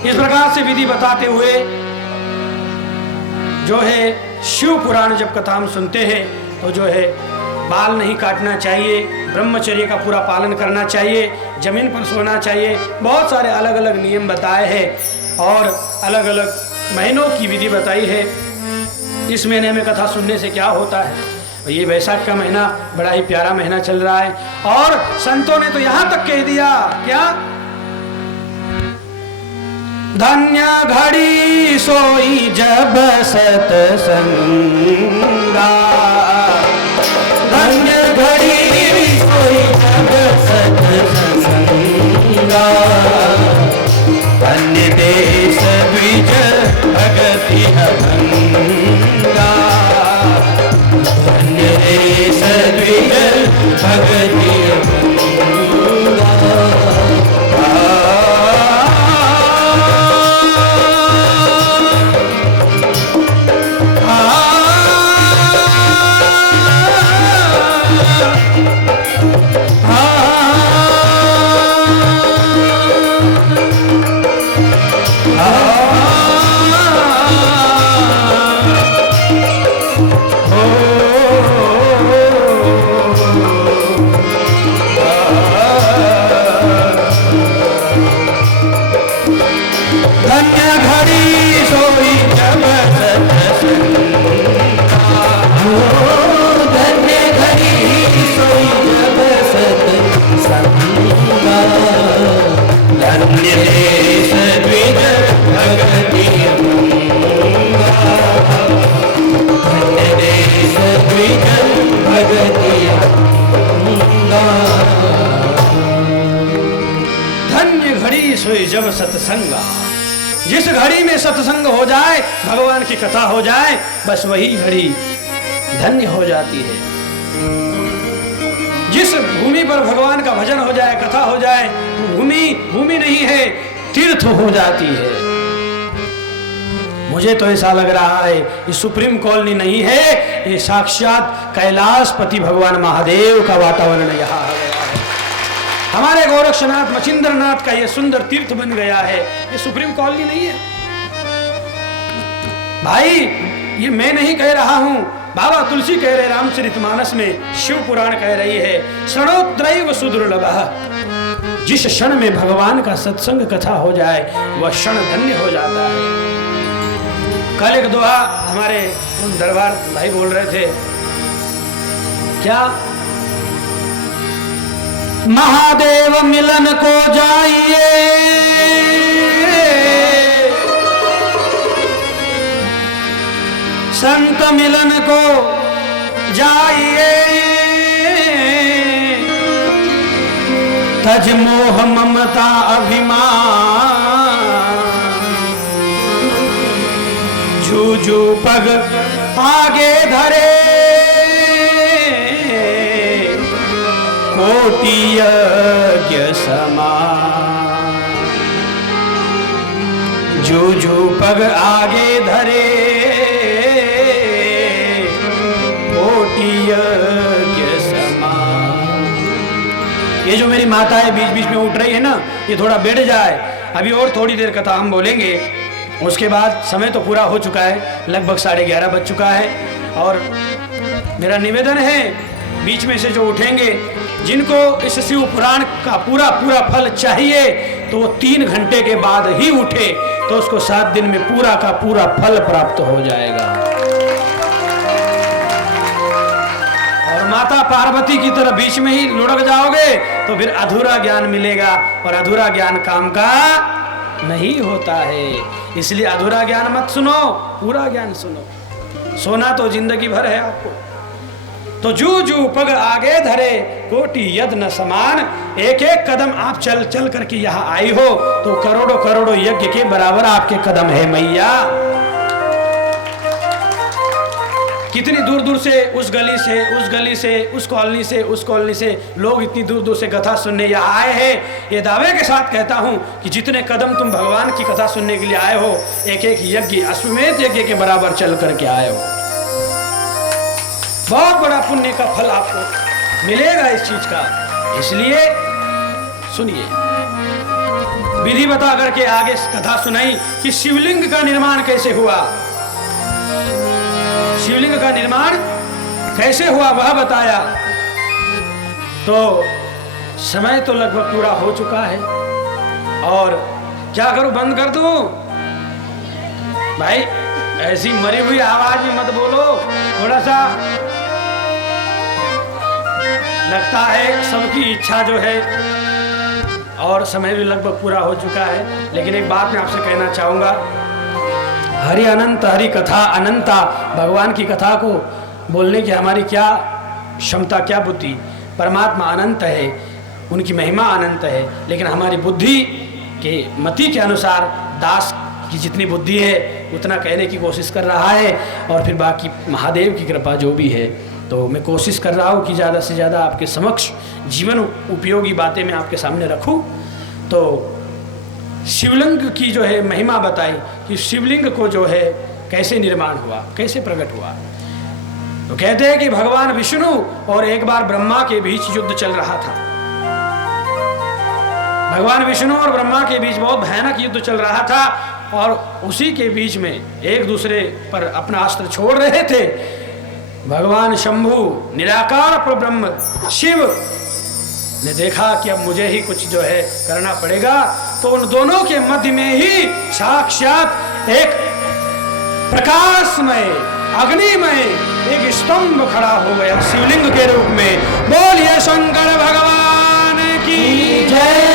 इस प्रकार से विधि बताते हुए जो है शिव पुराण जब कथा हम सुनते हैं तो जो है बाल नहीं काटना चाहिए, ब्रह्मचर्य का पूरा पालन करना चाहिए, जमीन पर सोना चाहिए, बहुत सारे अलग अलग नियम बताए हैं और अलग अलग महीनों की विधि बताई है। इस महीने में कथा सुनने से क्या होता है। ये वैशाख का महीना बड़ा ही प्यारा महीना चल रहा है और संतों ने तो यहां तक कह दिया क्या, धन्य घड़ी सोई जब सतसंगा, धन्य घड़ी सोई जब सतसंगा, धन्य देश द्विज भगति भंगा, धन्य देश द्विज भगति जब सत्संगा, जिस घड़ी में सत्संग हो जाए, भगवान की कथा हो जाए, बस वही घड़ी धन्य हो जाती है। जिस भूमि पर भगवान का भजन हो जाए, कथा हो जाए, भूमि नहीं है, तीर्थ हो जाती है। मुझे तो ऐसा लग रहा है ये सुप्रीम कॉलोनी नहीं है, ये साक्षात कैलाशपति भगवान महादेव का वातावरण यहाँ है। हमारे गोरक्षनाथ मचिंद्रनाथ का ये सुंदर तीर्थ बन गया है, ये सुप्रीम कॉलोनी नहीं है भाई। ये मैं नहीं कह रहा हूं, बाबा तुलसी कह रहे रामचरितमानस में, शिव पुराण कह रही है, क्षणोत्रैव सुदुर्लभः, जिस क्षण में भगवान का सत्संग कथा हो जाए वह क्षण धन्य हो जाता है। कल एक दोहा हमारे दरबार भाई बोल रहे थे, क्या, महादेव मिलन को जाइए, संत मिलन को जाइए, तज मोह ममता अभिमान, जूझू पग आगे धरे, कोटि यज्ञ समान, जूझू पग आगे धरे, कोटि यज्ञ समान। ये जो मेरी माताएं बीच बीच में उठ रही है ना, ये थोड़ा बैठ जाए, अभी और थोड़ी देर कथा हम बोलेंगे, उसके बाद समय तो पूरा हो चुका है, लगभग 11:30 बज चुका है। और मेरा निवेदन है, बीच में से जो उठेंगे, जिनको इस शिव पुराण का पूरा फल चाहिए, तो वो 3 घंटे के बाद ही उठे, तो उसको 7 दिन में पूरा का पूरा फल प्राप्त हो जाएगा। और माता पार्वती की तरह बीच में ही लुढ़क जाओगे तो फिर अधूरा ज्ञान मिलेगा, और अधूरा ज्ञान काम का नहीं होता है। इसलिए अधूरा ज्ञान मत सुनो, पूरा ज्ञान सुनो। सोना तो जिंदगी भर है आपको। तो जू जू पग आगे धरे, कोटि यज्ञ न समान। एक एक कदम आप चल चल करके यहाँ आई हो तो करोड़ों करोड़ों यज्ञ के बराबर आपके कदम है मैया। कितनी दूर दूर से, उस गली से, उस गली से, उस कॉलोनी से, उस कॉलोनी से लोग इतनी दूर दूर से कथा सुनने यहाँ आए हैं। ये दावे के साथ कहता हूँ कि जितने कदम तुम भगवान की कथा सुनने के लिए आए हो, एक एक यज्ञ अश्वमेध यज्ञ के बराबर चल करके आए हो। बहुत बड़ा पुण्य का फल आपको मिलेगा इस चीज का। इसलिए सुनिए, विधि बता करके आगे कथा सुनाई कि शिवलिंग का निर्माण कैसे हुआ। शिवलिंग का निर्माण कैसे हुआ वह बताया। तो समय तो लगभग पूरा हो चुका है और क्या करूं, बंद कर दूं? भाई ऐसी मरी हुई आवाज में मत बोलो, थोड़ा सा लगता है सबकी इच्छा जो है, और समय भी लगभग पूरा हो चुका है। लेकिन एक बात मैं आपसे कहना चाहूँगा, हरि अनंत, हरि कथा अनंता। भगवान की कथा को बोलने की हमारी क्या क्षमता, क्या बुद्धि। परमात्मा अनंत है, उनकी महिमा अनंत है, लेकिन हमारी बुद्धि के मति के अनुसार दास की जितनी बुद्धि है उतना कहने की कोशिश कर रहा है, और फिर बाकी महादेव की कृपा जो भी है। तो मैं कोशिश कर रहा हूँ कि ज़्यादा से ज़्यादा आपके समक्ष जीवन उपयोगी बातें मैं आपके सामने रखूँ। तो शिवलिंग की जो है महिमा बताई कि शिवलिंग को जो है कैसे निर्माण हुआ, कैसे प्रकट हुआ। तो कहते हैं कि भगवान विष्णु और एक बार ब्रह्मा के बीच युद्ध चल रहा था। भगवान विष्णु और ब्रह्मा के बीच बहुत भयानक युद्ध चल रहा था, और उसी के बीच में एक दूसरे पर अपना अस्त्र छोड़ रहे थे। भगवान शंभु निराकार परब्रह्म शिव ने देखा कि अब मुझे ही कुछ जो है करना पड़ेगा। तो उन दोनों के मध्य में ही साक्षात एक प्रकाशमय, अग्निमय एक स्तंभ खड़ा हो गया शिवलिंग के रूप में। बोलिए शंकर भगवान की जय।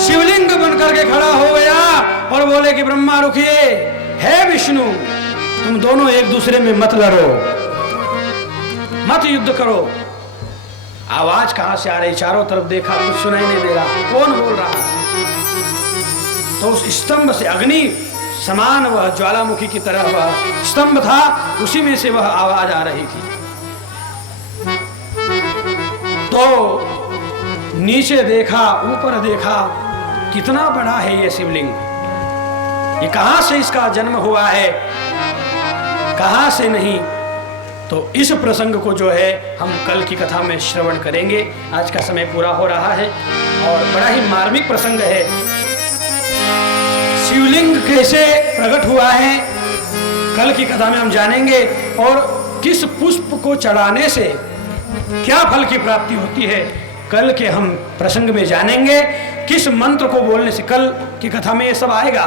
शिवलिंग बनकर के खड़ा हो गया और बोले कि ब्रह्मा रुकिए, हे विष्णु, तुम दोनों एक दूसरे में मत लड़ो, मत युद्ध करो। आवाज कहां से आ रही, चारों तरफ देखा, कुछ सुनाई नहीं दे रहा, कौन बोल रहा। तो उस स्तंभ से अग्नि समान वह ज्वालामुखी की तरह वह स्तंभ था, उसी में से वह आवाज आ रही थी। तो नीचे देखा, ऊपर देखा, कितना बड़ा है ये शिवलिंग, ये कहां से इसका जन्म हुआ है, कहां से नहीं। तो इस प्रसंग को जो है हम कल की कथा में श्रवण करेंगे। आज का समय पूरा हो रहा है और बड़ा ही मार्मिक प्रसंग है। शिवलिंग कैसे प्रकट हुआ है कल की कथा में हम जानेंगे, और किस पुष्प को चढ़ाने से क्या फल की प्राप्ति होती है कल के हम प्रसंग में जानेंगे। किस मंत्र को बोलने से, कल की कथा में ये सब आएगा।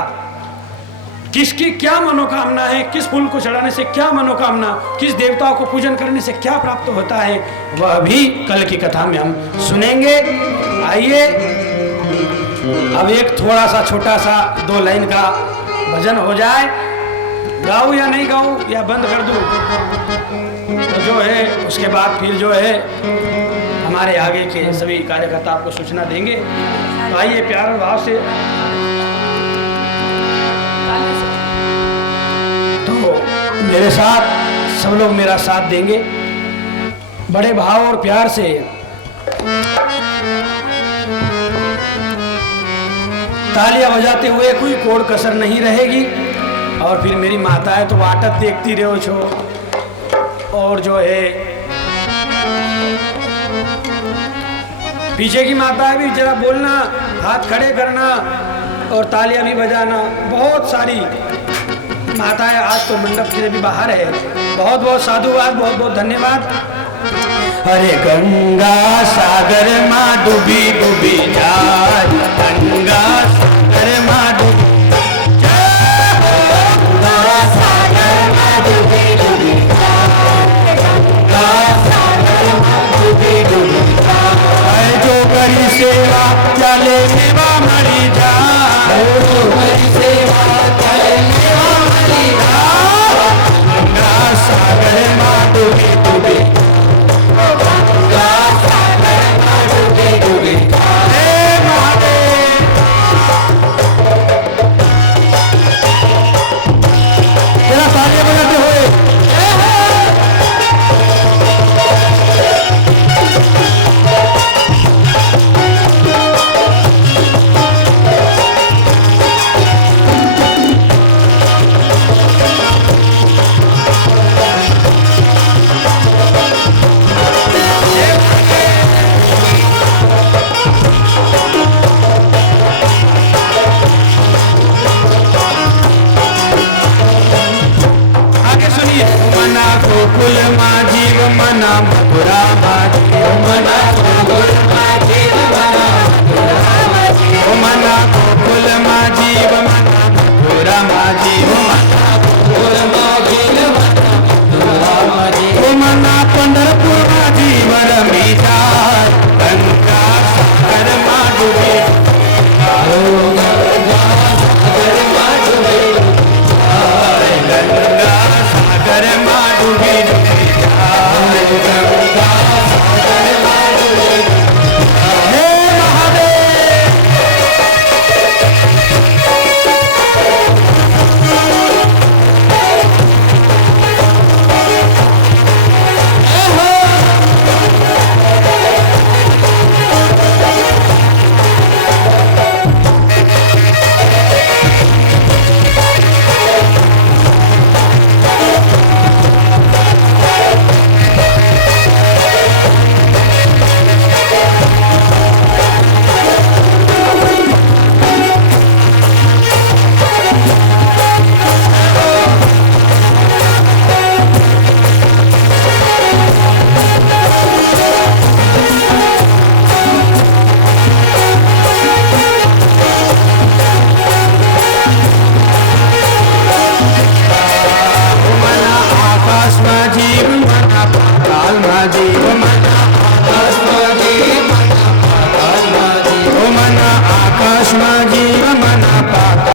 किसकी क्या मनोकामना है, किस फूल को चढ़ाने से क्या मनोकामना, किस देवताओं को पूजन करने से क्या प्राप्त होता है, वह भी कल की कथा में हम सुनेंगे। आइए अब एक थोड़ा सा छोटा सा 2 लाइन का भजन हो जाए। गाऊं या नहीं गाऊं या बंद कर दूं, तो जो है उसके बाद फिर जो है हमारे आगे के सभी कार्यकर्ता आपको सूचना देंगे। तो आइए प्यार और भाव से, तो मेरे साथ सब लोग मेरा साथ देंगे बड़े भाव और प्यार से। तालियां बजाते हुए, कोई कोड़ कसर नहीं रहेगी। और फिर मेरी माताएं तो वाटत देखती रहो छो, और जो है पीछे की माताएं भी जरा बोलना, हाथ खड़े करना और तालियां भी बजाना। बहुत सारी माताएं आज तो मंडप से भी बाहर है। बहुत बहुत साधुवाद, बहुत बहुत धन्यवाद। अरे गंगा सागर माँ डूबी डूबी जाए, गंगा सागर माँ डूबी गंगा सागर माँ डूबी डूबी जाए, गंगा सागर माँ डूबी डूबी जाए। जो करी सेवा चले सेवा मरी जाए, जो करी सेवा चले सेवा मरी जाए, गंगा सागर माँ डूबी डूबी